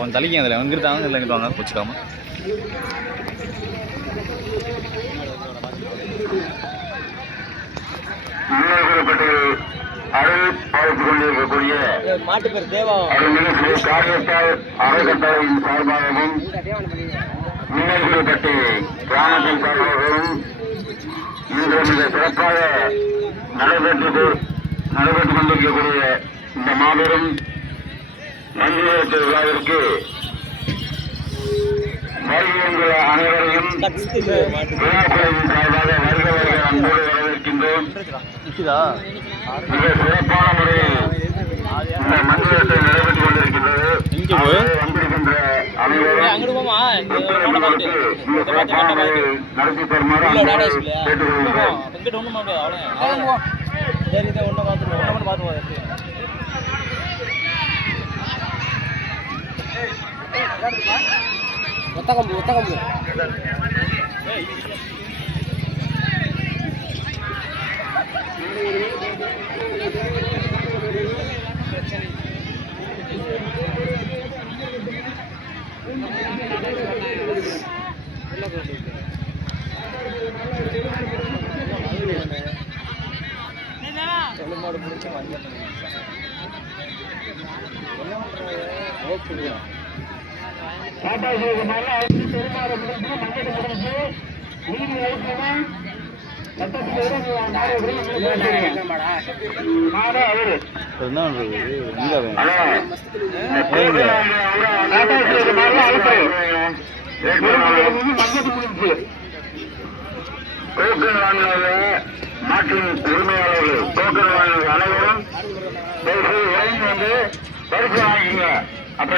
ஒன்று தலைங்க அதில் எங்கிருந்தாங்க இல்லை எங்கிட்ட வாங்க வச்சுக்காம அருள் பார்த்துக் கொண்டிருக்கக்கூடிய காரியத்தால் அறக்கட்டளையின் சார்பாகவும் மீனவர்களப்பட்டி கிராமத்தின் சார்பாகவும் இன்று மிக சிறப்பாக நடைபெற்றுக் கொண்டிருக்கக்கூடிய இந்த மாபெரும் மஞ்சள் விழாவிற்கு வருகின்ற அனைவரையும் விழாக்குழுவின் சார்பாக வருக வருக அன்போடு வரவேற்கின்றோம். மிக சிறப்பான முறையில் இந்த மஞ்சளத்தை நடைபெற்றுக் கொண்டிருக்கின்றது. வந்திருக்கின்ற அனைவரும் சிறப்பான முறையில் நடத்தி தருமாறு கேட்டுக்கொள்கிறோம். ஒத்தகம்பு நாட்டின் உரிமையாளர்கள் டோக்கன் அனைவரும் வந்து பரிசு வாங்கிங்க. அப்ப